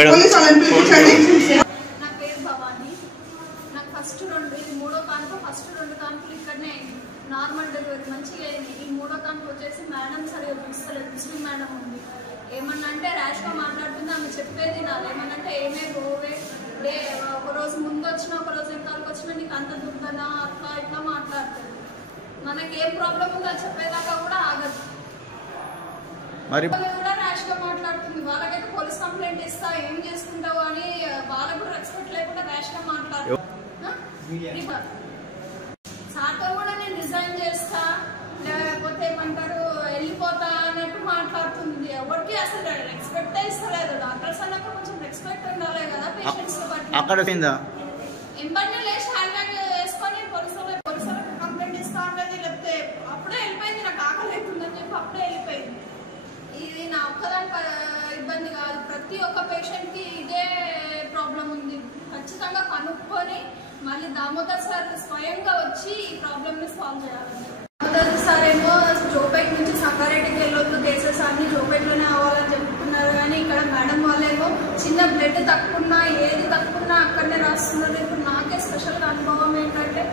Madam. నా పేరు భవానీ. నాకు ఫస్ట్ మూడో కానుక ఫస్ట్ 2 కానుకలు ఇక్కడనే నార్మల్ డెలివరీ మంచిగా అయింది. ఈ మూడో కానుక వచ్చేసి మేడం సరిగ్గా పిలుస్తలేదు. ముస్లిం మేడం ఉంది. ఏమన్నా అంటే ర్యాష్గా మాట్లాడుతుంది. ఆమె చెప్పేది నాది ఏమన్నంటే ఏమే గోవే డే ఒక రోజు ముందు వచ్చినా ఒక రోజు ఎంతవరకు వచ్చినా నీకు అంత దుబ్బనా అట్లా ఇట్లా మాట్లాడుతుంది. మనకి ఏం ప్రాబ్లం ఉందో చెప్పేదాకా కూడా ఆగదు. కూడా ర్యాష్ గా మాట్లాడుతుంది. వాళ్ళకైతే పోలీస్ కంప్లైంట్ ఇస్తా ఏం చేసుకుంటావు అని వాళ్ళకు కూడా రెస్పెక్ట్ లేకుండా ర్యాష్ గా మాట్లాడుతుంది. సార్తో కూడా నేను రిజైన్ చేస్తా లేకపోతే ఏమంటారు వెళ్ళిపోతా అన్నట్టు మాట్లాడుతుంది. ఎవరికి అసలు రెస్పెక్ట్ ఇస్తలేదు. డాక్టర్స్ అన్నాక కొంచెం రెస్పెక్ట్ ఉండాలి కదా పేషెంట్స్ తో పాటు. ఎంబడిని లేచి హ్యాండ్ బ్యాగ్ వేసుకొని పోలీసులకు కంప్లైంట్ ఇస్తా అన్నది. లేకపోతే అప్పుడే వెళ్ళిపోయింది. నాకు ఆకలి అవుతుందని చెప్పి అప్పుడే వెళ్ళిపోయింది. ఇది నా ఒక్కదాని ఇబ్బంది కాదు. ప్రతి ఒక్క పేషెంట్ కి ఇదే ప్రాబ్లం ఉంది. ఖచ్చితంగా కనుక్కొని మళ్ళీ దామోదర్ సార్ స్వయంగా వచ్చి ఈ ప్రాబ్లమ్ ని సాల్వ్ చేయాలి. దామోదర్ సార్ ఏమో జోపేట నుంచి సంగారెడ్డికి వెళ్ళొద్దు, కేసెస్ అన్ని జోపేటలోనే అవ్వాలని చెప్పుకున్నారు. కానీ ఇక్కడ మేడం వాళ్ళేమో చిన్న బ్లడ్ తక్కున్నా ఏది తక్కున్నా అక్కడనే రాస్తున్నారు. ఇప్పుడు నాకే స్పెషల్గా అనుభవం ఏంటంటే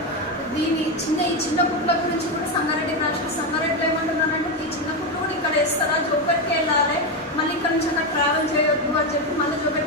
ఈ చిన్న కుట్ల గురించి కూడా సంగారెడ్డికి రాసిన సంగారెడ్డిలో ఏమంటున్నానంటే ఈ చిన్న కుట్లు కూడా ఇక్కడ వేస్తారా, జోపేటకి వెళ్ళాలి, మళ్ళీ ఇక్కడ నుంచి అక్కడ ట్రావెల్ చేయొద్దు అని చెప్పి మళ్ళీ జోపేట